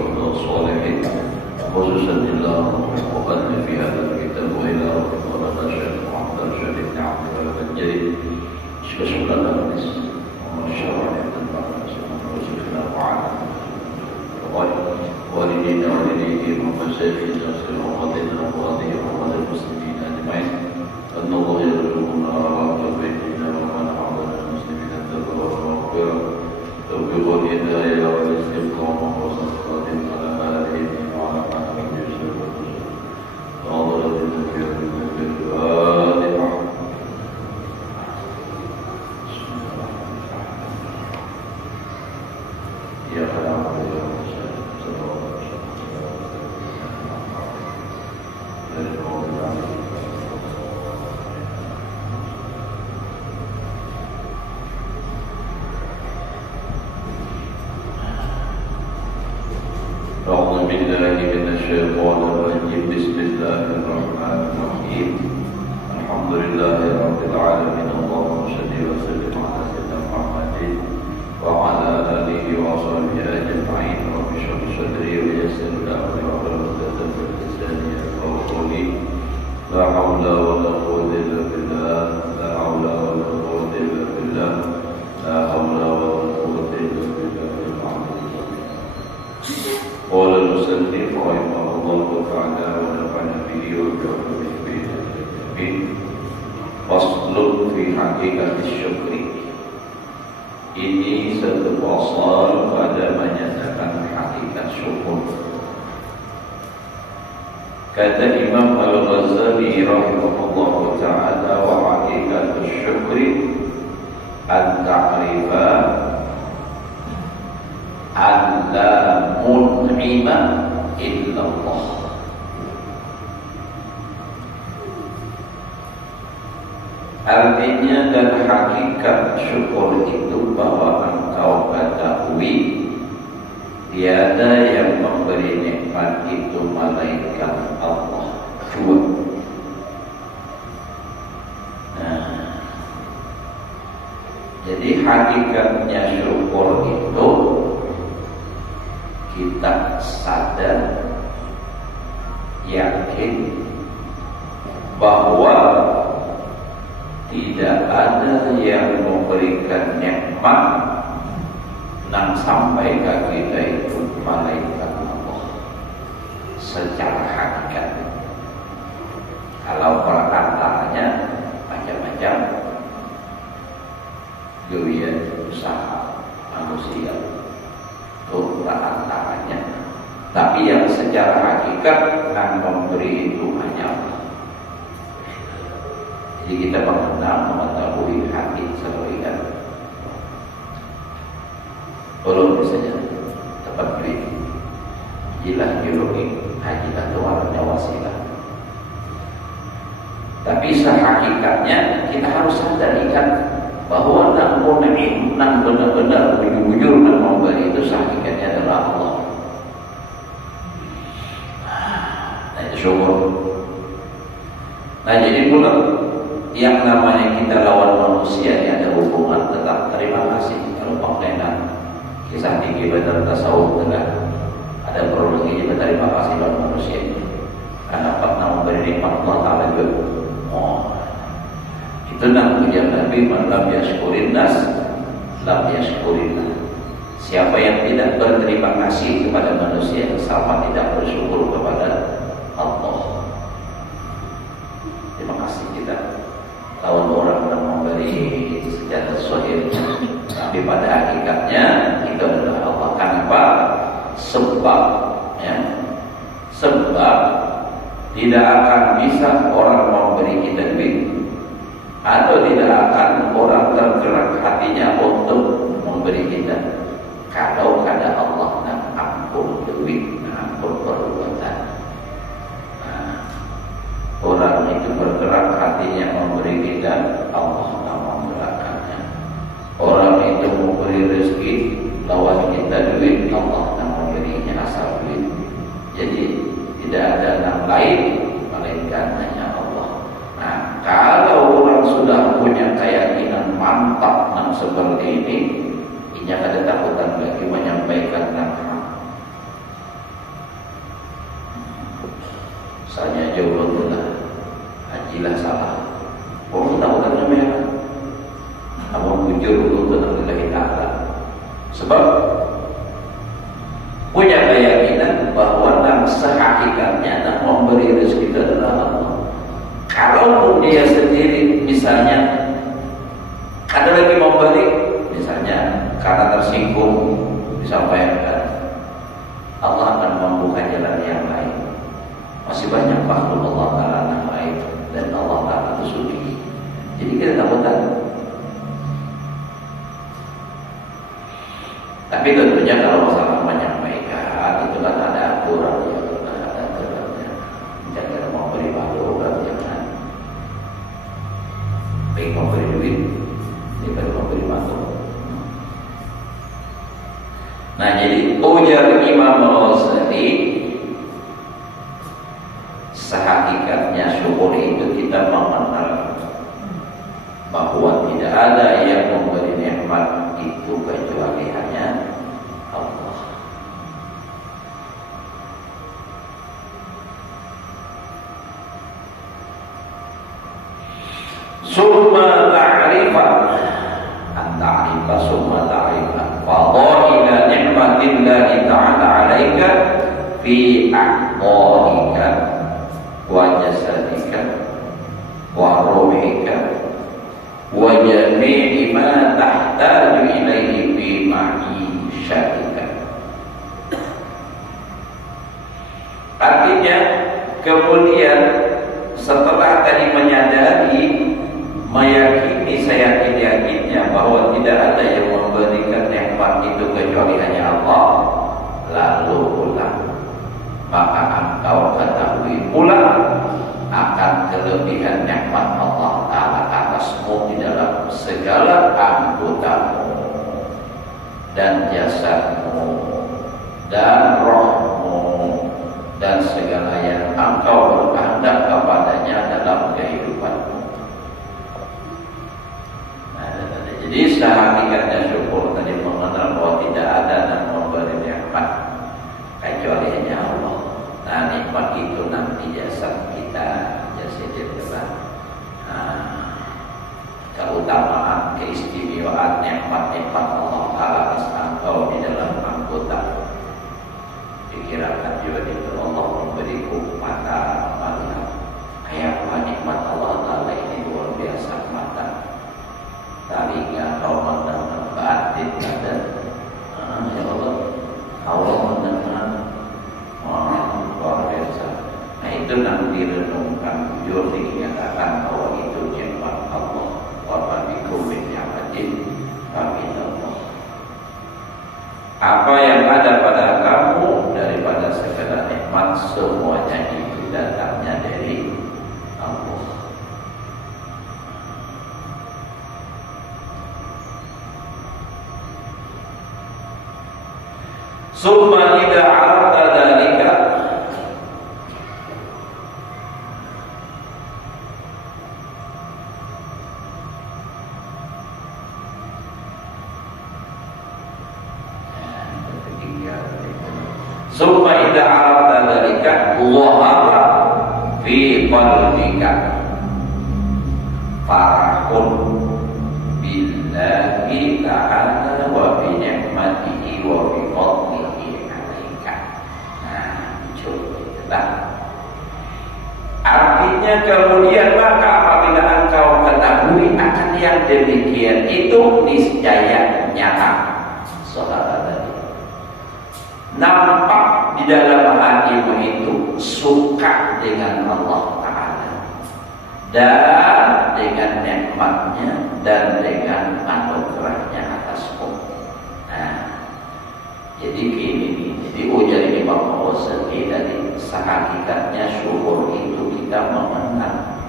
والشهداء الصالحين خصوصا إلى وقدم في هذا الكتاب وإلى مولانا الشيخ محمد الشيخ بن عبد الوهاب الجليل شيخ الأنس ومن شرع تتبع رسولنا وعلى والدينا والديهم ومشايخنا وأمتنا وأمة المسلمين أجمعين أن الله يرزقنا على بيتنا ومن حضر المسلمين التقوى والمغفرة توفيق الهداية والاستقامة وصدقات على آله وعلى آله وسلم ناظرة الذكر بالفاتحة. يا خلق أعوذ بالله من الشيطان الرجيم بسم الله الرحمن الرحيم الحمد لله رب العالمين اللهم صل وسلم على سيدنا محمد وعلى آله وصحبه أجمعين رب اشرح صدري ويسر لي أمري واحلل عقدة من لساني يفقهوا قولي لا حول ولا قوة إلا بالله لا حول ولا قوة إلا بالله لا حول ولا قوة إلا بالله قال المصنف رحمه الله تعالى ونفعنا به وبعلومه به فصل في حقيقة الشكر. Ini satu pasal pada menyatakan hakikat syukur. Kata Imam Al-Ghazali rahimahullah ta'ala wa haqiqatu syukri an-ta'rifa an-la mun'ima illallah. Artinya dan hakikat syukur itu bahwa engkau ketahui tiada yang memberi nikmat itu malaikat Allah jua. Jadi hakikatnya syukur itu kita sadar, yakin bahwa tidak ada yang memberikan nikmat yang sampai ke kita itu malaikat Allah secara hakikat. Kalau perantaranya macam-macam, gaya usaha manusia itu perantaranya. Tapi yang secara hakikat yang memberi itu hanya Allah. Jadi kita mengenal, mengetahui hati sekalian. Belum misalnya tempat duit, jilah geologi, hajilah doanya wasilah. Tapi sehakikatnya kita harus sadar ikan bahwa nang mu'min, nang benar-benar bujur-bujur nang memberi itu sehakikatnya adalah Allah. Nah itu syukur. Nah jadi pula yang namanya kita lawan manusia ini ada hubungan tetap terima kasih. Kalau pengenan kisah tinggi benar tasawuf dengan ada prologi juga terima kasih lawan manusia ini karena pernah memberi nikmat Allah Ta'ala juga. Itu nama ujian Nabi, man lam yashkurin nas lam yashkurillah. Siapa yang tidak berterima kasih kepada manusia sama tidak bersyukur kepada Allah. Terima kasih kita lawan orang yang memberi secara sahih, tapi pada hakikatnya itu adalah Allah. Kenapa? Sebab tidak akan bisa orang memberi kita duit, atau tidak akan orang tergerak hatinya untuk memberi kita kalau ada Allah dan ampun duit, ampun perbuatan. Orang itu bergerak hatinya memberi kita, Allah akan menggerakkannya. Orang itu memberi rezeki, lawan kita duit, Allah akan memberinya asal duit. Jadi tidak ada yang lain melainkan hanya Allah. Nah, kalau orang sudah punya keyakinan mantap yang seperti ini akan ada takutan bagi menyampaikan nama. Misalnya jauh lah, hajilah salah. Oh, kita bukan namanya. Namun bujur untuk Alhamdulillah Ta'ala. Sebab punya keyakinan bahwa nafsa hakikatnya dan memberi rezeki itu adalah Allah. Kalau dia sendiri misalnya ada lagi memberi, misalnya karena tersinggung disampaikan, Allah akan membuka jalan yang lain. Masih banyak makhluk Allah Ta'ala yang lain dan Allah Ta'ala itu suci. Jadi kita takutan. Tapi tentunya kalau masalah menyampaikan itu kan ada aturan ya, ada aturannya. Jangan mau beri malu kan jangan. Pengen mau beri duit, jangan mau beri malu. Nah jadi ujar Imam Ghazali, sehakikatnya syukur itu kita mengenal bahwa tidak ada yang memberi nikmat itu kecuali hanya Allah. Summa ta'rifan an-ta'rifa summa ta'rifan fadaila ni'matillahi ta'ala 'alaika fi a'dha'ika wa jasadika wa ruhika wa jami'i ma tahtaju ilaihi fi ma'isyatika. Artinya kemudian setelah tadi menyadari, meyakini seyakin-yakinnya bahwa tidak ada yang memberikan nikmat itu kecuali hanya Allah, lalu pula maka engkau ketahui pula akan kelebihan nikmat Allah Ta'ala atasmu di dalam segala anggotmu dan jasadmu dan rohmu dan segala yang engkau berkehendak kepadanya dalam kehidupanmu. Jadi sehakikatnya syukur tadi mengenal bahwa tidak ada yang memberi nikmat kecuali hanya Allah. Nah nikmat itu nanti jasad kita, jasad kita. Keutamaan, keistimewaan nikmat-nikmat Allah Ta'ala engkau di dalam anggota. Pikirkan juga itu Allah memberiku mata melihat. Kayak apa nikmat Allah Ta'ala ini luar biasa mata. Talinya kau mendengar batin dan ya Allah mendengar luar biasa. Nah itu nanti renungkan jujur dinyatakan bahwa itu nikmat Allah. Wabarakatuh min ni'matin faminallah. Apa yang ada pada kamu daripada segala nikmat semuanya itu datangnya dari Allah. Summa idza 'arafta dzalika summa idza 'arafta dzalika dhahara fi qalbika farahun billahi ta'ala wa bi ni'matihi wa bi fadlihi 'alaika. Nah, coba. Artinya kemudian maka apabila engkau ketahui akan yang demikian itu niscaya nyata. Saudara tadi nampak di dalam hatimu itu suka dengan Allah Ta'ala dan dengan nikmatnya dan dengan anugerahnya atasmu. Nah, jadi gini, jadi ujar Imam Ghazali tadi sehakikatnya syukur itu kita mengenal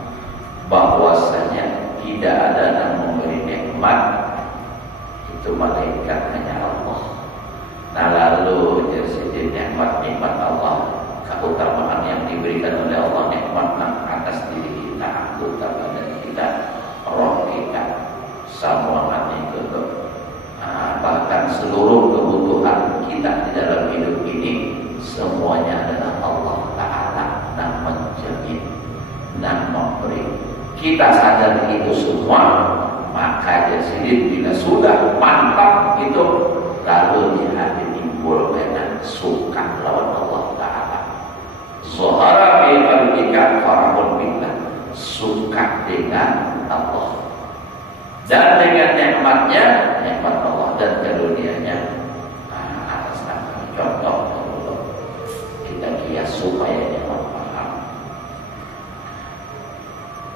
bahwasanya tidak ada yang memberi nikmat itu malaikat hanya Allah. Nah lalu jadi nikmat-nikmat Allah, keutamaan yang diberikan oleh Allah, nikmat atas diri kita, anggota badan kita, roh kita, semua itu bahkan seluruh kebutuhan kita di dalam hidup ini semuanya adalah Allah Ta'ala yang menjaga. kita sadar itu semua, maka jadi bila sudah mantap itu, lalu di hati timbul dengan suka lawan Allah Ta'ala. Zuhara fi qalbika farahun billah, suka dengan Allah dan dengan nikmatnya, nikmat Allah dan karunia-Nya atas nama. Contoh kita kias supaya nyaman paham.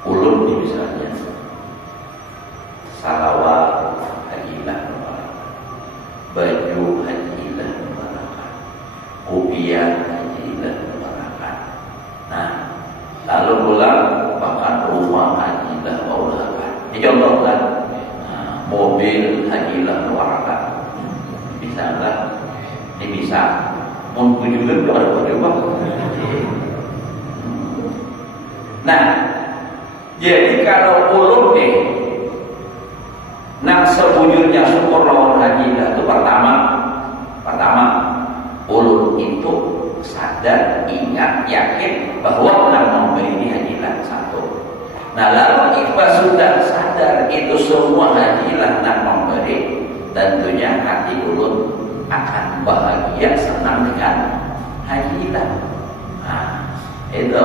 Ulun ini misalnya salawat hajilah mubarak, baju hajilah mubarak, kopiah hajilah mubarak. Nah, lalu pulang bahkan rumah hajilah mubarak. Ini contoh kan, mobil hajilah mubarak. Bisa enggak? Ini bisa. Mau kunjungan ada coba. Nah, jadi kalau ulun nih, nang sebujurnya syukur lawan hajilah itu pertama ulun itu sadar, ingat, yakin bahwa nang memberi ini hajilah satu. Nah, lalu ikhlas sudah sadar itu semua hajilah nang memberi, tentunya hati ulun akan bahagia, senang dengan hajilah. Nah, itu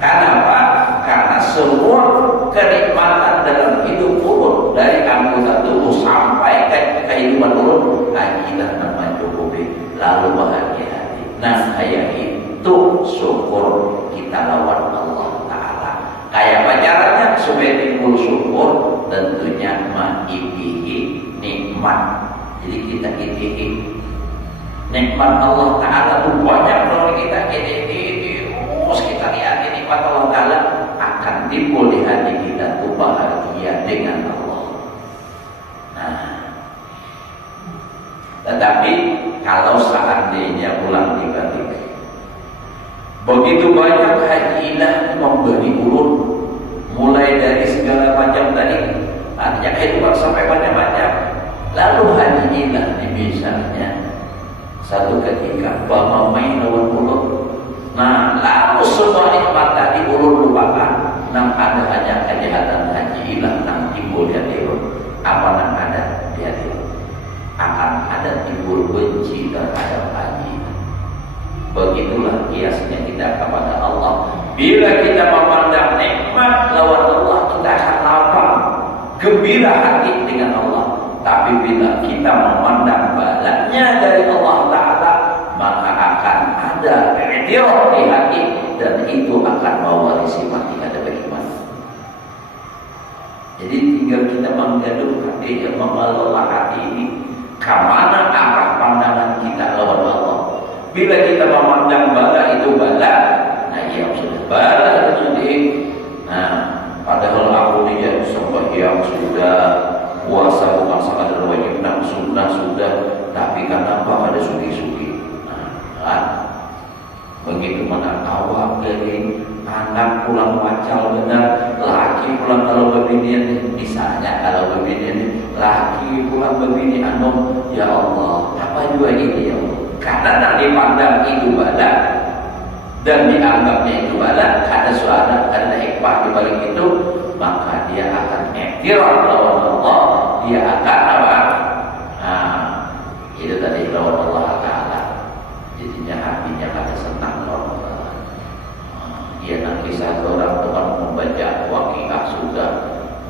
kenapa? Karena semua kenikmatan dalam hidup ulun dari anggota tubuh sampai ke kehidupan ulun hajilah nang mencukupi, lalu bahagia hati. Nah, kayak itu syukur kita lawan Allah Ta'ala. Kayak apa caranya supaya timbul syukur? Tentunya ma'ibihi nikmat. Jadi kita itihi nikmat Allah Ta'ala itu banyak. Kalau kita terus kita lihat nikmat Allah Ta'ala, akan timbul di hati kita tuh bahagia dengan Allah. Nah, tetapi kalau seandainya pulang dibalik, begitu banyak hajilah memberi ulun, mulai dari segala macam tadi, artinya kehidupan sampai macam-macam. Lalu hajilah misalnya satu ketika bapak main lawan ulun, nah lalu semua nikmat tadi ulun lupakan, nang ada hanya kejahatan hajilah nang timbul di hati ulun. Apa nang ada di hati ulun? Akan ada timbul benci terhadap haji. Begitulah kiasnya kita kepada Allah. Bila kita memandang nikmat lawan Allah, kita akan lapang, gembira hati dengan Allah. Tapi bila kita memandang balanya dari Allah Ta'ala, maka akan ada i'tiraf di hati, dan itu akan mewarisi mati ada bagaimana. Jadi tinggal kita menggaduh hati dan mengelola hati ini kemana arah pandangan kita lawan Allah. Bila kita memandang bala itu bala, nah ya sudah bala itu. Nah, padahal aku ini sembahyang sudah, puasa bukan sekadar wajib, nak sunnah sudah, tapi kenapa ada sugi-sugi? Nah, kan? Begitu mana awak dari anak pulang wacal benar, laki pulang kalau begini, misalnya kalau begini, laki pulang begini, ya Allah, apa juga ini ya Allah? Karena nak dipandang itu bala dan dianggapnya itu bala, ada suara, ada hikmah di balik itu, maka dia akan i'tiraf lawan Allah, dia akan apa? Nah, itu tadi lawan Allah Ta'ala. Jadinya hatinya ada senang lawan Allah. Dia nanti satu orang teman membaca Waqiah sudah,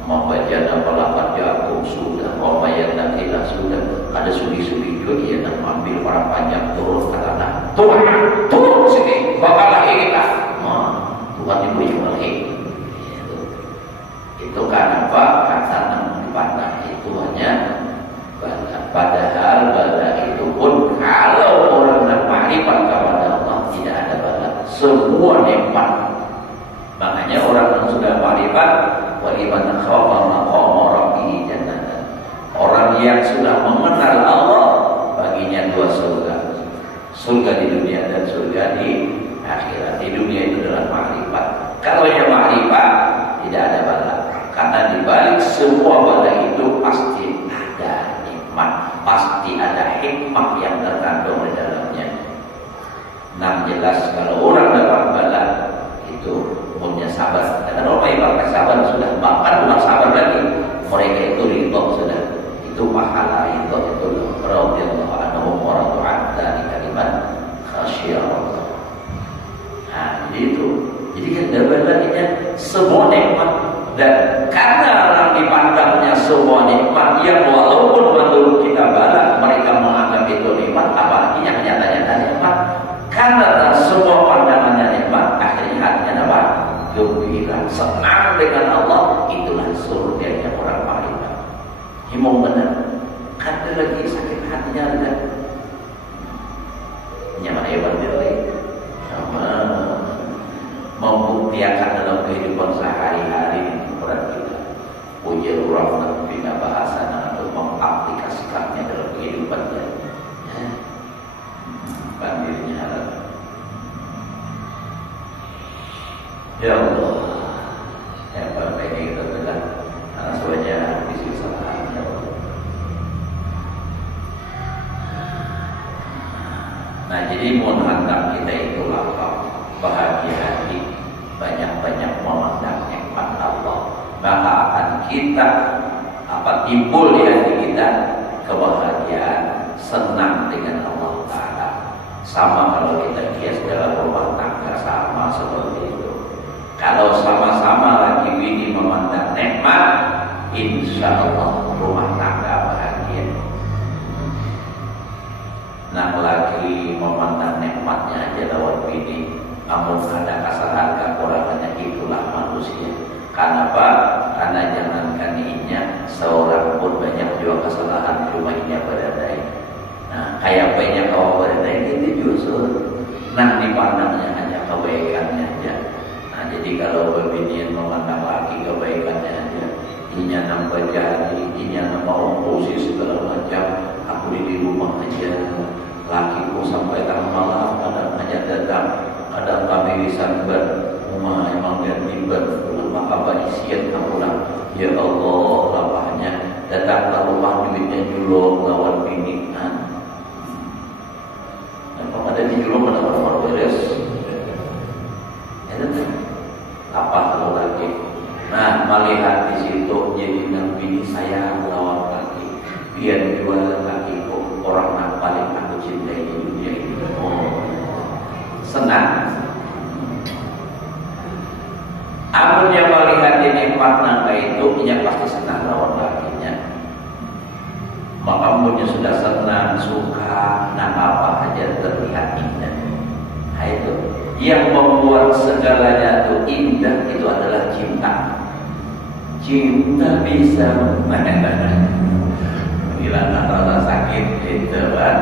membaca Nabalakan Jagung sudah, Wamayat Nakilah sudah, ada suri-suri juga dia nak ambil para panjang turun ke tanah. Turun sini, bakalah kita. Tuhan ibu yang lagi. Itu kenapa kata dipandang itu hanya bala. Padahal bala itu pun kalau orang nak ma'rifat kepada Allah tidak ada bala, semua nikmat. Makanya orang yang sudah ma'rifat, wa liman khafa maqama rabbih jannatan. Orang yang sudah mengenal Allah, baginya dua surga. Surga di dunia dan surga di akhirat. Di dunia itu adalah ma'rifat. Kalau yang ma'rifat tidak ada bala. Karena di balik semua bala itu pasti ada nikmat, pasti ada hikmah yang terkandung di dalamnya. Nah, jelas kalau orang dapat bala, itu punya sabar. Dan orang yang sabar sudah, bahkan bukan sabar lagi, mereka itu ridho sudah. Itu pahala itu radhiyallahu anhu wa radha dari kalimat khasyiyallah. Nah, jadi itu. Jadi kan dabainya semua nikmat, dan karena orang dipandangnya semua nikmat yang walaupun menurut kita bala, mereka menganggap itu nikmat, apalagi yang nyata-nyata nikmat. Karena semua pandangannya nikmat, akhirnya hatinya apa? Gembira, senang dengan Allah. Itulah surganya orang beriman. Himung benar. Ada lagi sakit hatinya ada. Nyaman hebat dia sama membuktikan dalam kehidupan sehari-hari kepada kita. Punya orang bina bahasa untuk mengaplikasikannya dalam kehidupannya. Bandirnya harap. Ya Allah, yang paling kita telah anak sebanyak visi kesalahan. Ya Allah. Nah, jadi mohon hantam kita itu lapang, bahagia hati, banyak-banyak memandang nikmat Allah, maka akan kita timbul di hati kita kebahagiaan, senang dengan Allah Ta'ala. Sama kalau kita kias dalam rumah tangga, sama seperti itu. Kalau sama-sama lagi ini memandang nikmat, insya Allah rumah tangga bahagia. Nah, lagi memandang nikmatnya aja lawan bini, namun ada kesalahan kekurangannya, itulah manusia. Kenapa? Karena jangankan ininya, seorang pun banyak juga kesalahan rumahnya berdaya. Nah, kayak banyak kau berdaya itu justru, nah dipandangnya hanya kebaikannya aja. Nah, jadi kalau berbinian memandang lagi kebaikannya aja, inya nambah jadi, inya nambah ongkosi segala macam, aku di rumah aja, lakiku sampai tengah malam, kadang hanya datang, kadang kami disambat, rumah emang ganti ban, maka banisian pulang. Ya Allah, lapahnya datang ke rumah duitnya julok lawan bini. Kalau ada di julok pada orang beres, itu apa kalau lagi? Nah, melihat di situ jadi bini saya lawan kaki, biar jual kakiku, orang yang paling aku cintai di dunia ini. Oh, senang. Amun yang melihat nikmat nangka itu, ia pasti senang lawan kakinya. Maka amunnya sudah senang, suka, nah apa aja terlihat indah. Nah itu yang membuat segalanya itu indah, itu adalah cinta. Cinta bisa menghilangkan rasa sakit itu kan.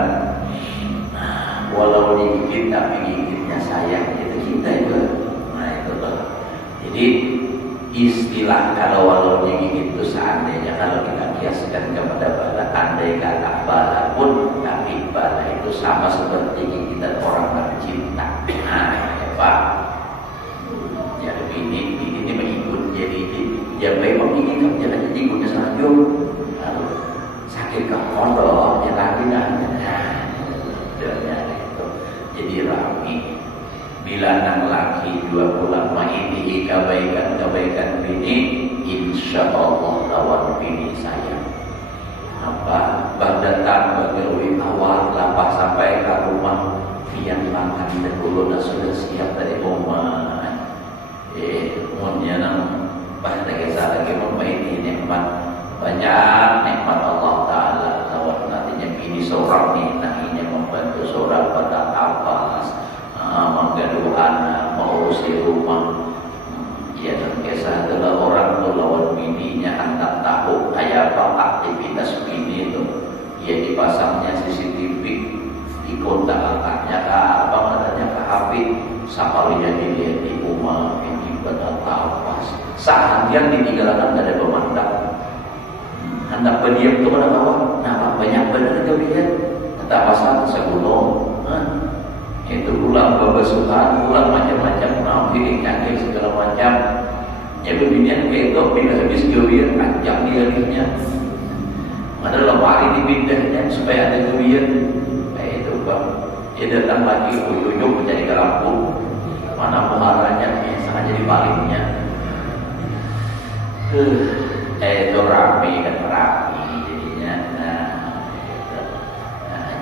Walau digigit tapi gigitnya sayang, itu cinta itu. Nah itu loh. Jadi istilah kalau walau digigit itu seandainya kalau kita kiaskan kepada bala, andai kata bala pun, tapi bala itu sama seperti gigitan orang bercinta. Nah ya Pak, jadi ini mengikut jadi ya memang ingin kamu jangan jadi ikutnya sanjung, sakit ke pondok ya lagi dah. Jadi rami bila nang laki dua pulang ini kebaikan bini, insya Allah lawan bini saya. Apa datang bagi awal lapah sampai ke rumah, pian makan dahulu dah sudah siap dari rumah. Munnya nang bahasa kisah lagi ini nikmat, banyak nikmat Allah Taala lawan nantinya bini seorang nih, nantinya membantu seorang pada apa, menggaduh anak, mengurusi rumah. Ya dan kisah adalah orang tuh lawan bininya antar tahu kayak apa aktivitas bini itu. Ya dipasangnya CCTV, di kontak kakaknya ke abang, katanya ke HP, sakalinya dilihat di rumah, ini pada tapas. Seharian ditinggalkan ada pemandang. Hendak berdiam itu pada kawan. Nah banyak benar itu lihat. Tak pasang segunung. Itu ulang bebesuhan, ulang macam-macam, feeling canggih segala macam. Ya beginian kayak itu bila habis gawian panjang dialihnya. Ada lemari dipindahnya supaya ada gawian. Kayak itu bang. Dia datang lagi, uyuk mencari ke Lampung. Mana muharanya? palingnya. Itu rapi kan rapi jadinya.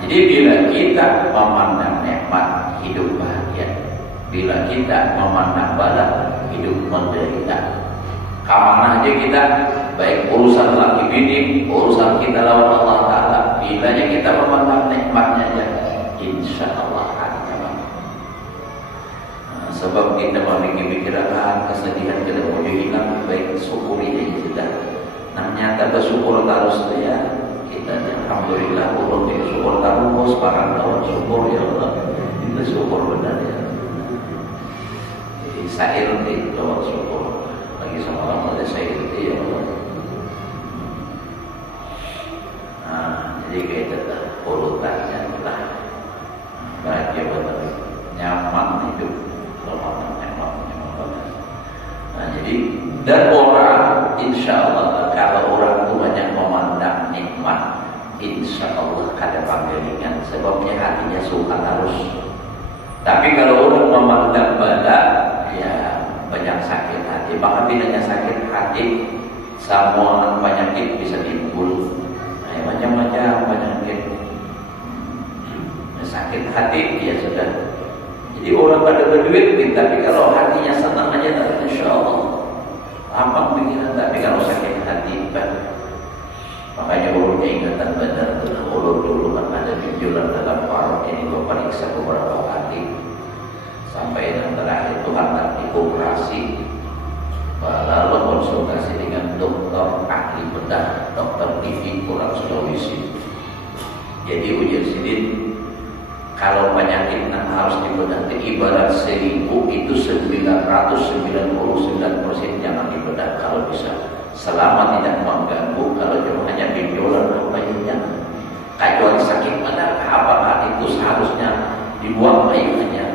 Jadi bila kita memandang nikmat hidup bahagia, bila kita memandang bala hidup menderita. Kemana aja kita, baik urusan laki bini, urusan kita lawan Allah Ta'ala, bilanya kita memandang nikmatnya aja, insya Allah akan. Sebab kita memiliki pikiran kesedihan kita mau hilang, baik syukuri aja sudah. Nah nyata bersyukur terus ya, kita alhamdulillah ulun syukur terus, para lawan syukur ya Allah, itu syukur benar ya. Jadi syair itu lawan syukur. Lagi sama orang ada saya itu ya Allah. Nah, jadi kayak itu urutannya lah. Bahagia betul, nyaman hidup, nyaman banget. Nah, jadi dan orang, insya Allah kalau orang itu banyak memandang nikmat, insya Allah ada panggilan. Sebabnya hatinya suka terus. Tapi kalau orang memandang bala, ya banyak sakit hati. Bahkan bilanya sakit hati, semua penyakit bisa timbul. Nah, macam-macam penyakit. Sakit hati ya sudah. Jadi orang pada berduit, tapi kalau hatinya senang aja, insya Allah apa pikiran. Tapi kalau sakit hati, makanya ulunnya ingatan benar. Ulun dulu kan ada pinjulan dalam parok ini, gue periksa beberapa kali. Sampai yang terakhir Tuhan nanti operasi, lalu konsultasi dengan dokter ahli bedah, dokter gigi kurang Sulawesi. Jadi ujian sidin, kalau penyakit yang harus dibedah ibarat 1000 itu 999% jangan dibedah kalau bisa, selama tidak mengganggu. Kalau cuma hanya benjolan apa ya, kecuali sakit mana apakah itu seharusnya dibuang ayunya.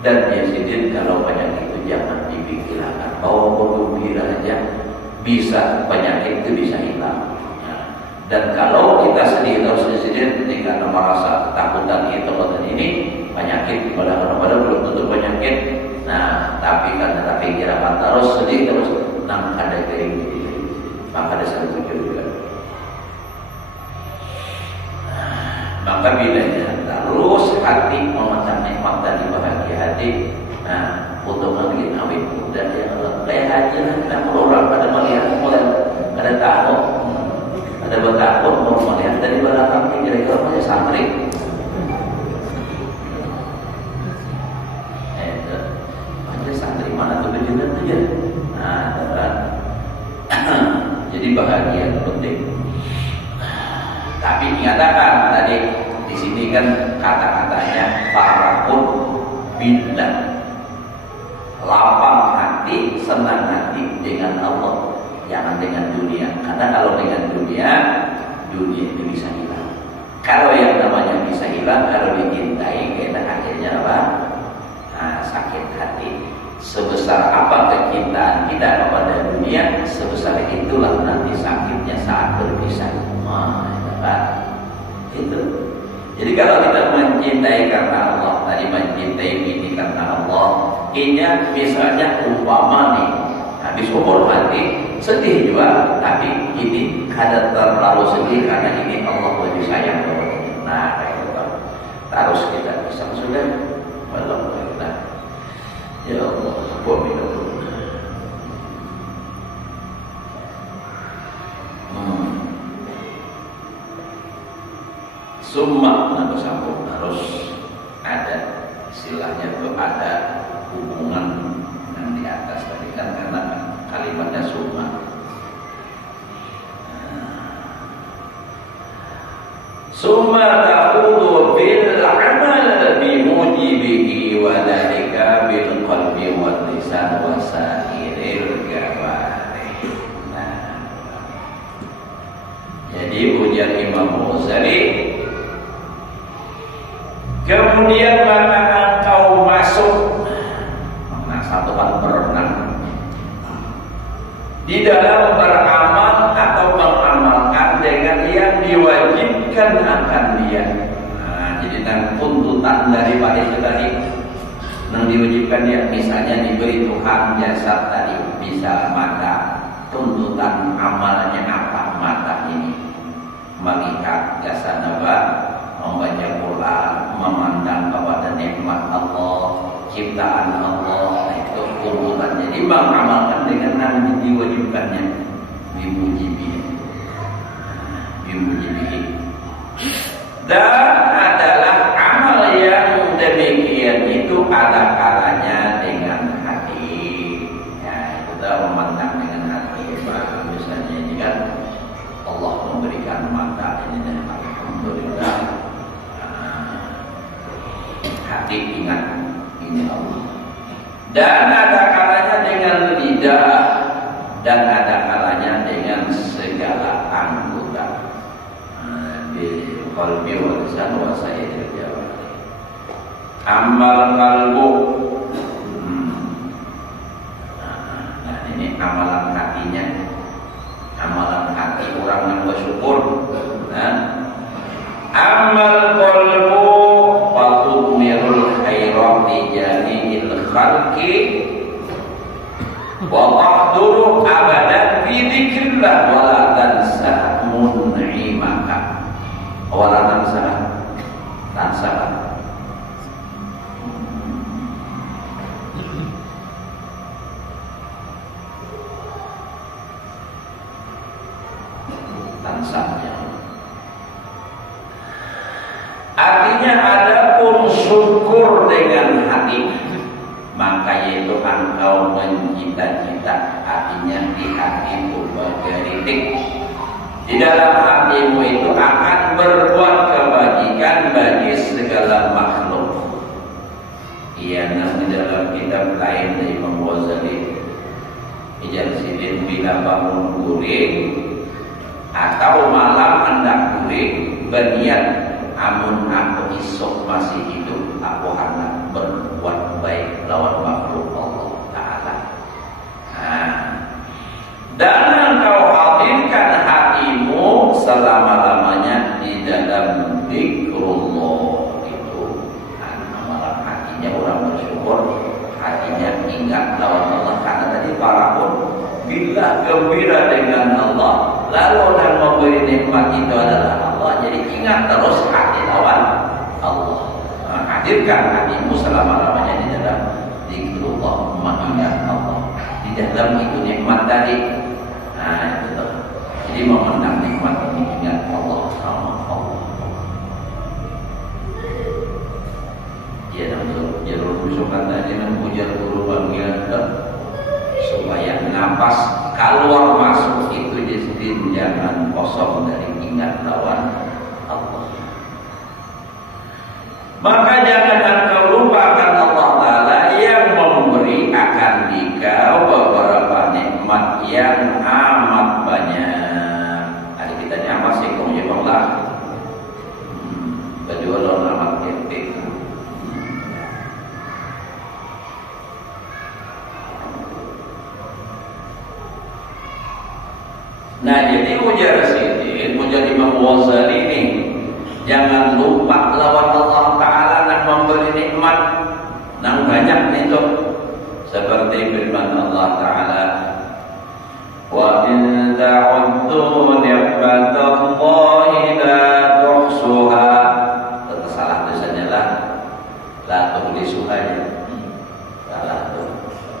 Dan biasidin kalau penyakit itu jangan dipikirkan, bahwa bergembira aja bisa penyakit itu bisa hilang. Dan kalau kita sedih terus biasidin ketika merasa ketakutan itu dan ini penyakit pada belum tentu penyakit. Nah tapi karena pikiran terus sedih terus, nang ada kering maka ada satu juga. Maka bilanya terus hati memandang nikmat dan bahagia hati. Nah, untuk bikin awet muda ya Allah. Kayak haji lah, kita orang pada melihat mulai ada tahu, ada bertakut mau melihat dari belakang ini kira-kira apa santri. Ada santri mana tuh kejutan tuh ya? Nah, kan. Jadi bahagia itu penting. Tapi nyatakan tadi di sini kan kata-katanya farahun billah, lapang hati, senang hati dengan Allah, jangan dengan dunia. Karena kalau dengan dunia itu bisa hilang. Kalau yang namanya bisa hilang, kalau dicintai, kita akhirnya apa? Nah, sakit hati. Sebesar apa kecintaan kita kepada dunia, sebesar itulah nanti sakitnya saat berpisah. Itu. Jadi kalau kita mencintai karena Allah, tadi mencintai bini karena Allah, ini misalnya umpama nih, habis umur mati, sedih juga, tapi ini kada terlalu sedih karena ini Allah lebih sayang kepadanya. Nah, kayak gitu. Terus kita bisa sudah belum kita. Ya Allah, buat minum dulu. Summa bersambung harus ada istilahnya itu ada hubungan yang di atas tadi kan karena kalimatnya summa. Summa taqulu bil amal bi mujibihi wa dzalika bil qalbi wal lisan wa sa'iril jawarih. Nah, jadi ujar Imam Ghazali, kemudian maka engkau masuk, makna satu kan berenang di dalam beramal atau mengamalkan dengan yang diwajibkan akan dia. Nah, jadi dan tuntutan daripada itu tadi Yang diwajibkan dia misalnya diberi Tuhan jasad tadi, bisa mata, tuntutan amalnya apa mata ini? Melihat jasad apa? Membaca Quran, memandang kepada nikmat Allah, ciptaan Allah, itu tuntutan. Jadi mengamalkan dengan yang diwajibkannya, bimujibi. Dan adalah amal yang demikian itu ada kalanya dengan hati. Ya, kita memandang dengan hati. Misalnya ini kan Allah memberikan mata ini dan alhamdulillah. Hati ingat ini Allah. Dan ada kalanya dengan lidah dan ada kalanya dengan segala anggota. Qalbi wa lisan wa sa'iril jawarih. Amal kalbu. Nah, ini amalan hatinya. Amalan hati orang yang bersyukur. Nah, amal qalbu fatudmirul khairati jami'il khalqi wa tahduru abadan fi dzikrillah wa la tansa mun'imaka. Awalan tansa tansanya. Artinya adapun syukur dengan hati, maka yaitu engkau mencita-cita, artinya di hati itu bergeritik. Di dalam hatimu itu akan berbuat kebajikan bagi segala makhluk. Ia di dalam kitab lain dari Imam Ghazali, Ijar Sidin bila bangun guring atau malam hendak guring, berniat amun aku esok masih hidup, aku hendak berbuat baik lawan makhluk Allah Ta'ala. Dan engkau hadirkan hatimu selama-lamanya di dalam zikrullah itu. Amalan hatinya orang bersyukur, hatinya ingat lawan Allah. Karena tadi para pun bila gembira dengan Allah, lalu dan memberi nikmat itu adalah Allah. Jadi ingat terus hati lawan Allah. Hadirkan hatimu selama-lamanya di dalam zikrullah, mengingat Allah. Di dalam itu nikmat tadi. Nah, itu. Jadi memandang nikmat ini ingat Allah sama Allah. Ya, dalam jalur usukan tadi memuja guru panggilan supaya napas keluar masuk itu jadi jangan kosong dari ingat lawan Allah. Maka jangan engkau lupakan Allah Ta'ala yang memberi akan dikau beberapa nikmat yang amat banyak. Ada kita ni amat sekong je Allah. Baju Allah amat ketik. Nah, jadi ujar Sidin, ujar Imam Ghazali ini, jangan lupa lawan Allah Ta'ala dan memberi nikmat yang banyak itu. Seperti firman Allah Ta'ala, wa in ta'uddu ni'matallahi la tuhsuha. Salah tulisannya lah, la tuhlisuha ya. Salah tuh.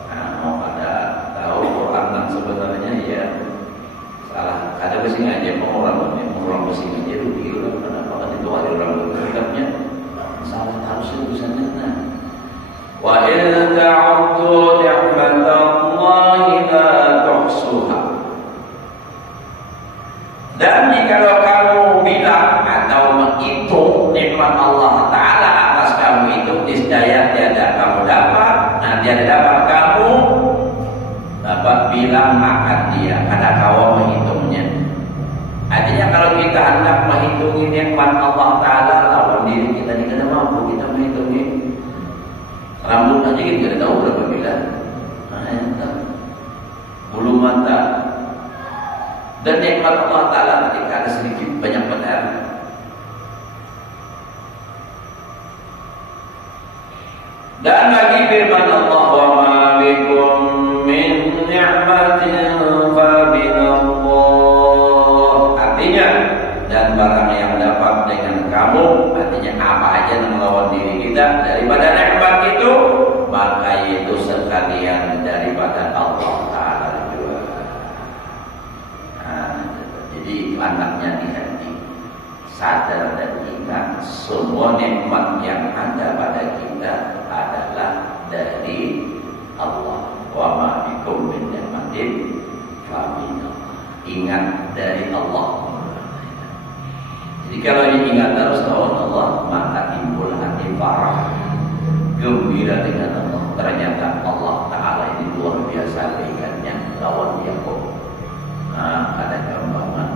Nah, mau pada tahu Quran yang sebenarnya ya salah. Ada besi aja mau orang besi aja rugi orang. Kenapa kan itu ada orang berkitabnya salah harusnya tulisannya. Nah, wa in ta'uddu ni'matallahi la tuhsuha. Dan jika kamu bilang atau menghitung nikmat Allah Ta'ala atas kamu itu, niscaya tiada kamu dapat. Nah, tiada dapat kamu dapat bilang akan dia, karena kau menghitungnya. Artinya kalau kita hendak menghitungi nikmat Allah Ta'ala lawan diri kita, tidak mampu kita menghitungnya. Rambut aja kita tidak tahu berapa bilang. Bulu mata. Dan nikmat Allah Ta'ala ketika ada sedikit banyak benar. Dan lagi firman Allah, wa ma bikum min ni'matin fa minallah. Artinya, dan barang yang dapat dengan kamu, artinya apa aja yang melawan diri kita daripada nikmat itu, maka itu sekalian daripada Allah Ta'ala juga. Nah, jadi itu anaknya di hati, sadar dan ingat semua nikmat yang ada pada kita adalah dari Allah. Wa ma bikum min ni'matin fa minallah. Ingat dari Allah. Jadi kalau diingat terus lawan Allah, maka timbul hati farah, gembira dengan Allah. Ternyata Allah Ta'ala ini luar biasa baiknya lawan Yakub. Nah, ada gambaran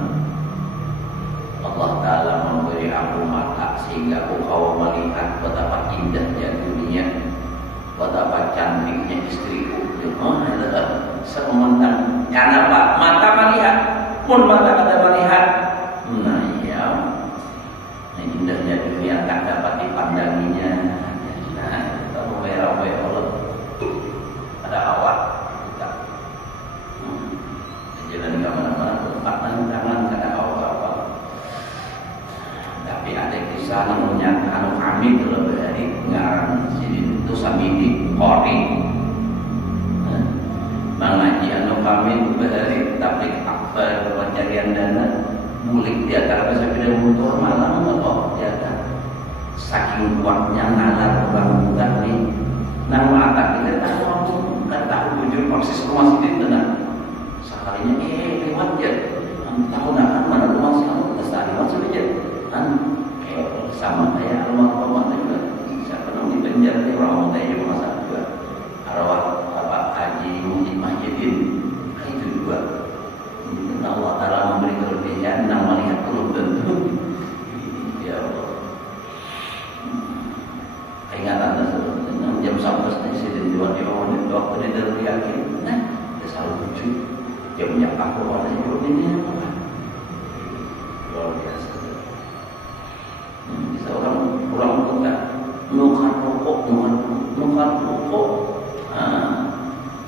Allah Ta'ala memberi aku mata sehingga kau melihat betapa indahnya dunia, betapa cantiknya istriku. Sementara karena apa? Mata melihat, pun mata kata melihat. Nah ya, indahnya dunia tak dapat dipandanginya. Nah, kita merah-merah Allah. Ada awak kita. Jalan ke mana-mana, tangan ada awak-awak. Tapi ada kisah namanya anu kami terlebih dari ngarang sini itu samidi kori. Mengaji anu kami berhari tapi akbar pencarian dana mulik di antara bisa pindah motor malam atau jaga saking kuatnya nalar orang muda nih nang mata kita tak mampu kan tahu jujur persis rumah sini tenang sekalinya lewat ya tahu nak mana rumah sih kamu besar lewat saja kan sama kayak rumah juga siapa namanya penjara nih orang muda di rumah sana juga arwah bapak haji Muhyiddin itu juga. Allah Ta'ala memberi kelebihan dan melihat belum tentu. Ya Allah. Ingatan tersebut jam 11 di sini dua waktu ini dari yakin. Nah, dia selalu lucu. Dia punya aku orang yang ini apa? Luar biasa. Bisa orang punya nukar rokok.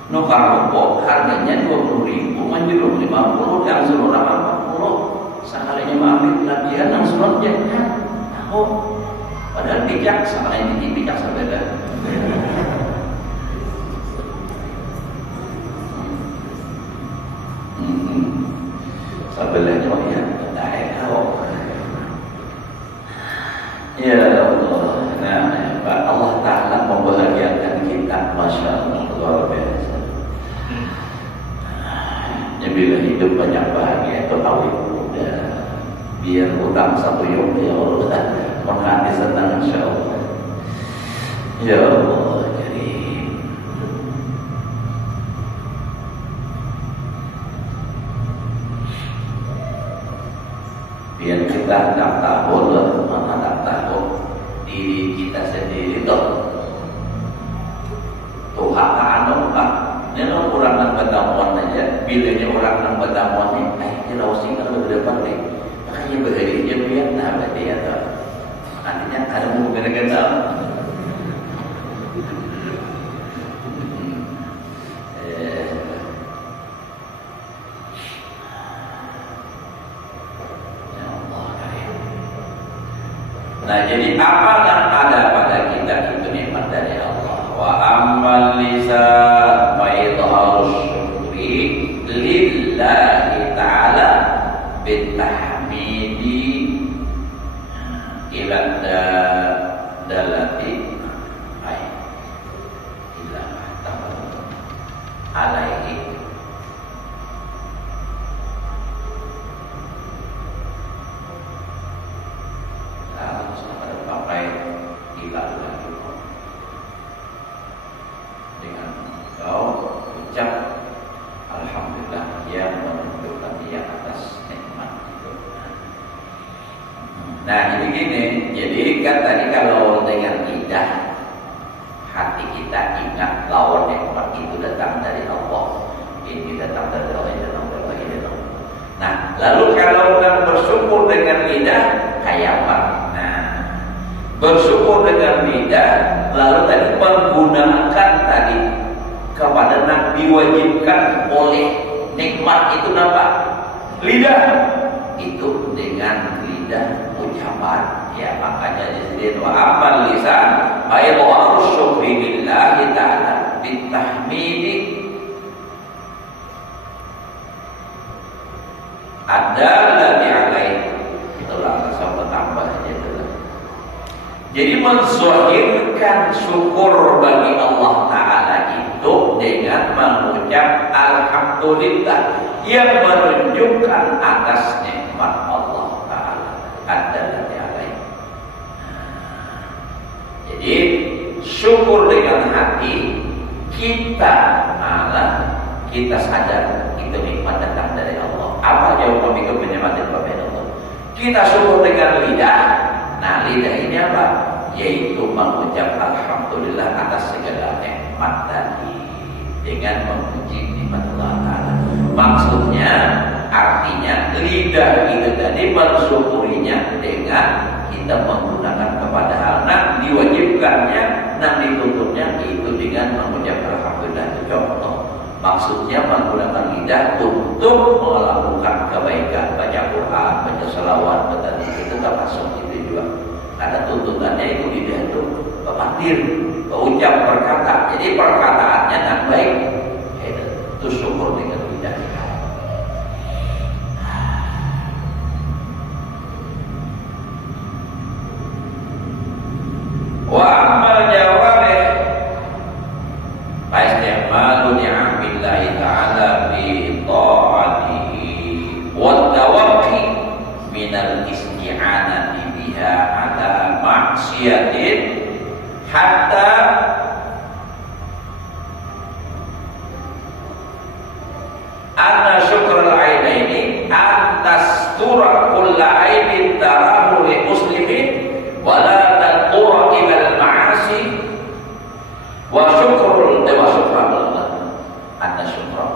Nukar rokok harganya 20.000, menjual 50, yang suruh 40. Sekalinya mampir latihan yang suruh jangan. Tahu? Padahal bijak, sekalinya bijak sebeda. Sebelahnya oh ya, tak tahu. Ya Allah, nah Allah Ta'ala membahagiakan kita, Masya Allah, luar biasa. Bila hidup banyak bahagia itu awet muda, biar utang satu yom ya Allah, menghati senang insya Allah. Ya Allah, jadi biar kita tak tahu lah, mana tak tahu diri kita sendiri toh. Tuhan anu ini orang yang berdamuan aja, bilanya orang yang berdamuan ni, ini lausing kalau berdepan ni, makanya berhari dia biar nah berarti ya tak, artinya ada mau kena-kena. Nah jadi apa yang ada pada kita itu nikmat dari Allah. Wa ammal lisan wa idharus syukri lillahi ta'ala bitahmidi ila dalati ay ila alaihi dengan kau ucap alhamdulillah yang menunjukkan dia atas nikmat itu. Nah jadi gini, jadi kan tadi kalau dengan lidah hati kita ingat lawan nikmat itu datang dari Allah, ini datang dari Allah, ini datang dari Allah, ini datang. Nah lalu kalau kita bersyukur dengan lidah kayak apa? Nah bersyukur dengan lidah lalu tadi menggunakan tadi kepada diwajibkan oleh nikmat itu apa? Lidah. Itu dengan lidah ucapan. Ya, makanya disebut wa amal lisan ay wa syukri lillahi ta'ala bitahmidi adalah dialai. Itulah sama tambahnya itulah. Jadi menzahirkan syukur bagi Allah Ta'ala itu dengan mengucap alhamdulillah yang menunjukkan atas nikmat Allah Ta'ala adalah dialai. Jadi syukur dengan hati kita kita sadar itu nikmat datang dari Allah. Apa jauh kami kebenyamatan kepada Allah? Kita syukur dengan lidah. Nah, lidah ini apa? Yaitu mengucap alhamdulillah atas segala nikmat tadi dengan memuji nikmat Allah Ta'ala. Maksudnya, artinya lidah itu tadi mensyukurinya dengan kita menggunakan kepada hal diwajibkannya, dituntutnya itu dengan mengucap alhamdulillah. Itu contoh. Maksudnya menggunakan lidah untuk melakukan kebaikan, baca Quran, baca salawat, itu termasuk itu juga. Karena tuntutannya itu lidah itu patir, ucap berkata. Jadi perkataannya yang baik, itu syukur dengan lidah. Wa amal jawarih faistimalu ni'amillahi ta'ala bi ta'atihi wa tawaqqi minal isti'anati biha ala maksiatin hatta anna syukral ainaini antastura kulla aibin tarahu li muslimin wala taqura ilal ma'asi wa syukrul anna syukra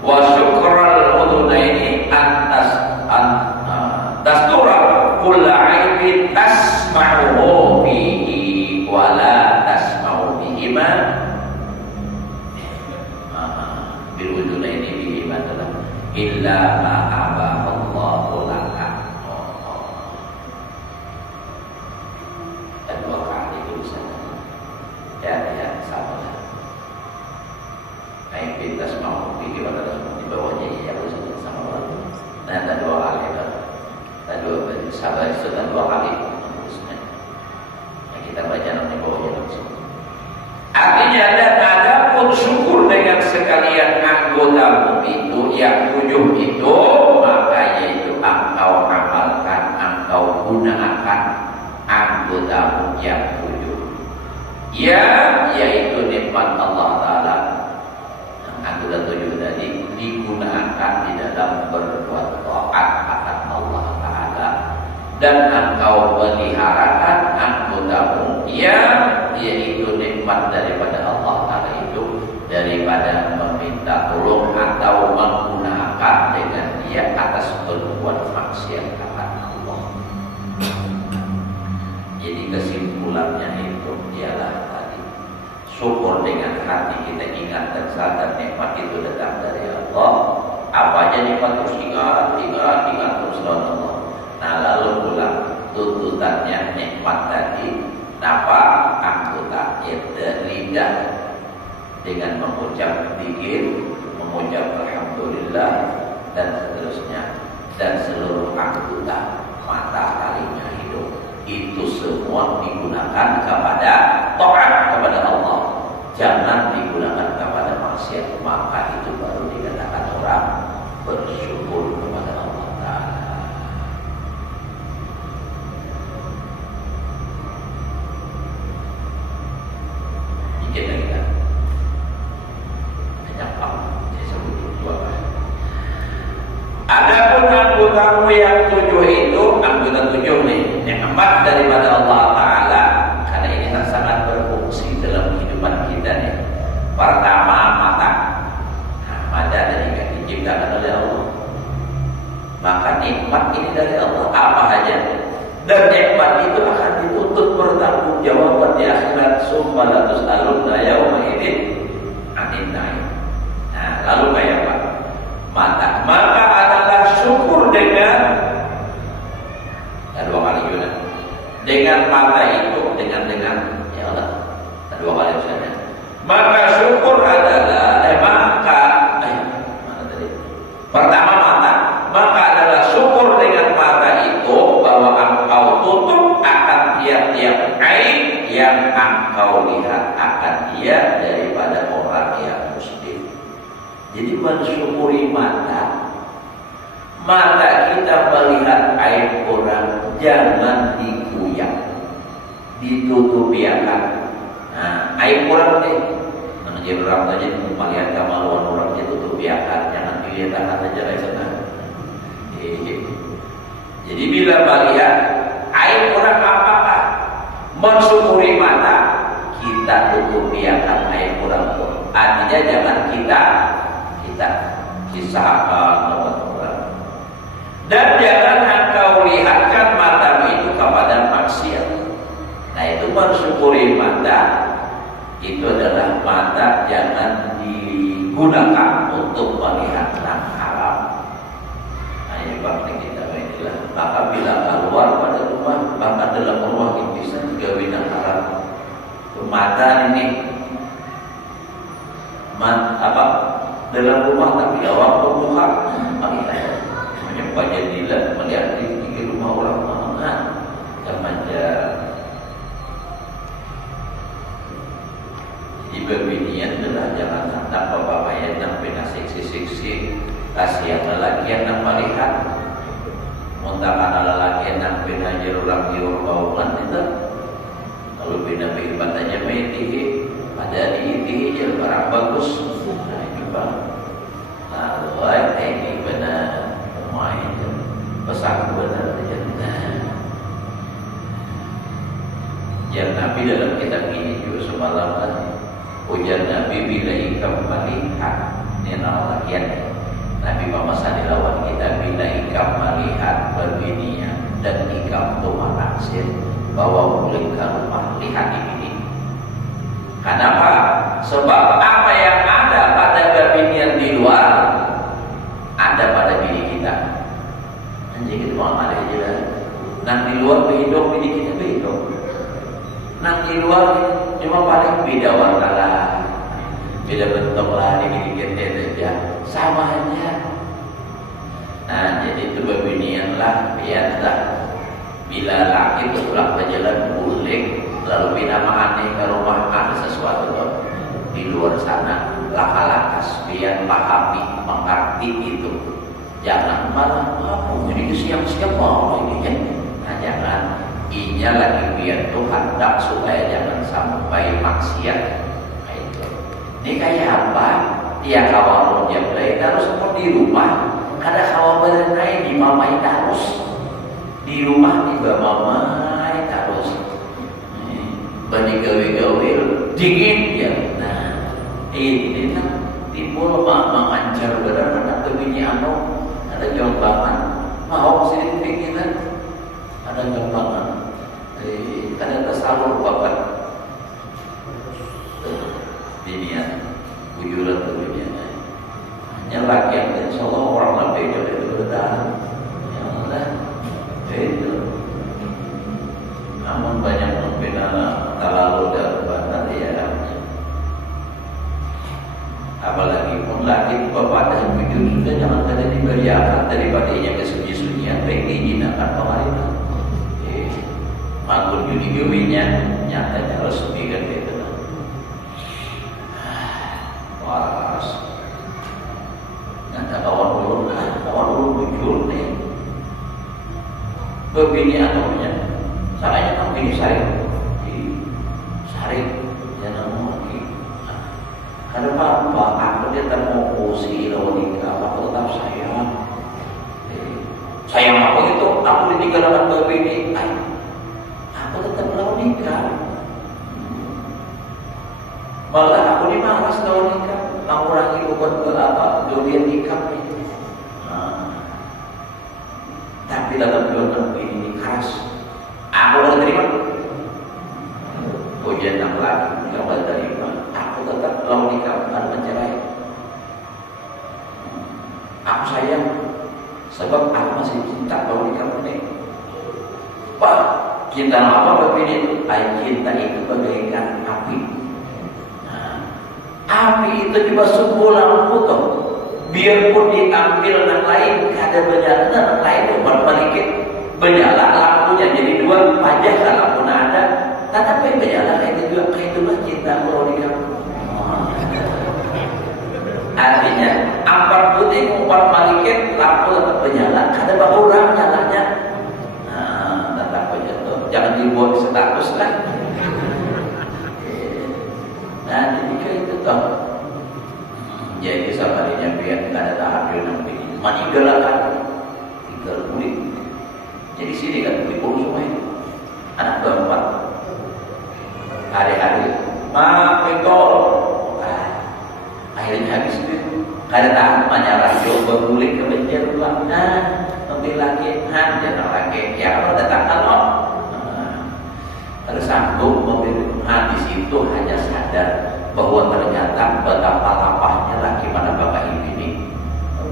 wa syukral udunaini tastura kulla aibin tasma'uhu bihi wala tasma'u bihima bil udunaini bihima illa ma'aba Allahu laka. Dan 2 kali itu bisa ya sama lah. Naik pintas mau pikir pada di bawahnya ya bisa sama lah. Nah ada 2 kali kan. Ada 2 sabar itu dan 2 kali terusnya. Yang kita baca nanti bawahnya langsung. Artinya ada pun syukur dengan sekalian anggota itu yang 7 itu, maka yaitu engkau amalkan, engkau gunakan anggota yang 7. Ya, yaitu nikmat Allah Ta'ala. Anggota 7 tadi digunakan di dalam berbuat taat akan Allah Ta'ala, dan engkau meliharakan anggotamu yang yaitu nikmat daripada Allah Ta'ala itu, daripada meminta tolong atau menggunakan dengan dia atas berbuat maksiat akan Allah. Jadi kesimpulannya itu ialah tadi syukur dengan hati kita ingat dan sadar nikmat itu datang dari Allah. Apa aja nikmat terus ingat terus Allah. Nah lalu pula tuntutannya nikmat tadi apa? Anggota lidah dengan mengucap zikir, mengucap alhamdulillah dan seterusnya, dan seluruh anggota mata, telinga, hidung itu semua digunakan kepada taat kepada Allah, jangan digunakan kepada maksiat. Maka itu baru dikatakan orang bersyukur kepada Allah Ta'ala. Dikit lagi kan banyak apa saya sebut 2 kali. Adapun anggotamu yang 7 itu, anggota 7 nih, yang 4 daripada Allah Ta'ala, karena ini sangat berfungsi dalam kehidupan kita nih. Pertama mata. Nah, mata dari kaki diciptakan oleh Allah. Maka nikmat ini dari Allah. Apa aja? Dan nikmat itu akan dituntut pertanggungjawaban di akhirat. Summa la tus'alunna yauma idzin 'anil na'im. Nah, lalu kayak apa? Mata. Maka adalah syukur dengan dua kali juga. Dengan mata itu dengan ya Allah. Dua kali saja. Maka syukur adalah mana tadi? Pertama mata. Maka adalah syukur dengan mata itu bahwa engkau tutup akan tiap-tiap aib yang engkau lihat akan dia daripada orang yang muslim. Jadi mensyukuri mata kita melihat aib orang jangan dikuyang, ditutupi akan. Nah, aib orang deh, dia orang saja melihat kemaluan orang dia tutupi akan, jangan dilihat akan saja sana. Jadi bila melihat aib orang apakah mensyukuri mata, kita tutupi akan aib orang pun. Artinya jangan kita kisahkan orang. Dan jangan engkau lihatkan matamu itu kepada maksiat. Nah, itu mensyukuri mata itu adalah mata jangan digunakan untuk melihat yang haram. Nah, ini bakti kita inilah. Maka bila keluar pada rumah, maka dalam rumah itu bisa digawe yang haram. Mata ini dalam rumah tapi awak pembuka melihat banyak dilihat melihat di rumah orang mangan aja. Jadi berbinian adalah jangan sampai bapak-bapak sampai seksi kasihan lelaki yang melihat muntakan lelaki yang sampai orang baulan itu kalau bina ibadatnya metihi ada diitihi jadi barang bagus. Nah itu bang lalu ini benar main pesan benar yang Nabi dalam kitab ini juga semalam kan ujar Nabi bila ikam melihat ini nama lakian Nabi Muhammad SAW kita bila ikam melihat berbinian dan ikam itu manaksir bahwa boleh ke rumah lihat ini. Kenapa? Sebab apa yang ada pada berbinian di luar ada pada diri kita. Anjing itu mau ada aja. Nang di luar hidup diri kita hidup. Nang di luar cuma paling beda warna lah, beda bentuk lah di diri kita ya. Sama aja. Nah jadi itu berbinian lah biarlah. Bila laki itu pulang berjalan bulik lalu bina aneh ke rumah ada sesuatu di luar sana laka-lakas biar pahami mengerti itu jangan malah jadi siang-siang mau ini ya. Nah jangan inya lagi biar Tuhan hendak supaya jangan sampai maksiat. Nah, itu ini kayak apa dia kawal menjaga harus seperti di rumah ada kawal berenai di mamai terus di rumah di mamai terus bani gawe-gawe dingin ya. Nah ini kan timbul mengancar benar ada bini ada jombangan mau sini pikiran ada jombangan ada tersalur bapak binian bujuran binian hanya laki yang insya Allah orang lebih dari berdalam ya Allah itu namun banyak membina terlalu dalam bandar ya apalagi pun laki bapak dan bujur sudah jangan ada diberi akal daripada yang kesunyi-sunyian baik diizinakan pemerintah makul judi-judinya nyatanya resmi kan gitu waras nanti kawan bujur nih berbini anunya salahnya kan bini saring jangan mau lagi ada apa aku dia tak mau posisi lawan nikah aku tetap sayang aku itu aku ditinggalkan berbini aku tetap lawan nikah malah aku dimaras lawan nikah aku lagi bukan ke apa durian nikah tapi dalam keluarga ini keras Aku boleh terima. Ujian yang lagi, yang boleh terima. Aku tetap kalau nikah bukan mencerai. Aku sayang, sebab aku masih cinta kalau nikah ini. Pak, cinta apa begini itu? Cinta itu bagaikan api. Nah, api itu juga sebulan putus. Biarpun diambil yang lain, ada benyala yang lain berbalikin benyala lampunya jadi dua pajak lampu ada, tetapi benyala kayak itu lah cinta kalau nikah. Artinya empat putih empat balikin lampu tetap benyala, ada berkurang nyalanya. Nah, tetap benyala, jangan dibuat status lah. Nah, jadi itu toh. Jadi sabarnya biar tidak ada tahap yang nanti meninggalkan tinggal kulit. Jadi sini kan kulit semua itu anak keempat hari-hari pikol akhirnya habis itu kada tahan menyerah coba kulit kebencian ulang nanti lagi jangan lagi ya kalau datang kalau tersambung mobil di situ hanya sadar bahwa ternyata betapa lapahnya laki pada bapak ini.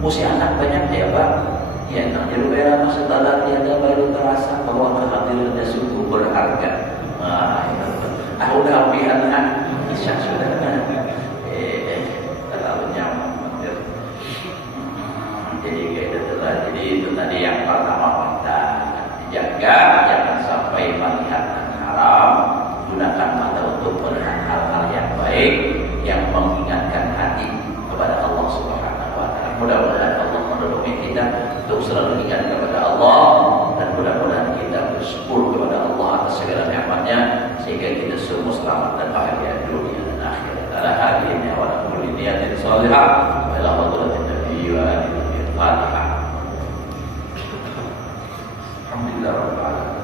Usia anak banyak ya Pak. Ya, nanti rupanya setelah tiada baru terasa bahwa kehadirannya sungguh berharga. Udah ambihan kan, isya sudah kan. Terlalu nyaman. Jadi kayak itu lah. Jadi itu tadi yang pertama kita jaga, jangan sampai melihat yang haram. Gunakan mata untuk melihat hal-hal yang baik yang mengingatkan hati kepada Allah Subhanahu wa taala. Mudah-mudahan Allah menolong kita untuk selalu ingat kepada Allah dan mudah-mudahan kita bersyukur kepada Allah atas segala nikmatnya sehingga kita semua selamat dan bahagia dunia dan akhirat. Ala hadhihi wa ala kulli niyatin shalihah wa ila hadratin nabiy wa alihi al-Fatihah. Alhamdulillah rabbil alamin.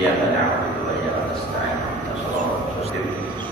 Iya, na'budu wa iyyaka nasta'in. Sallallahu alaihi wasallam.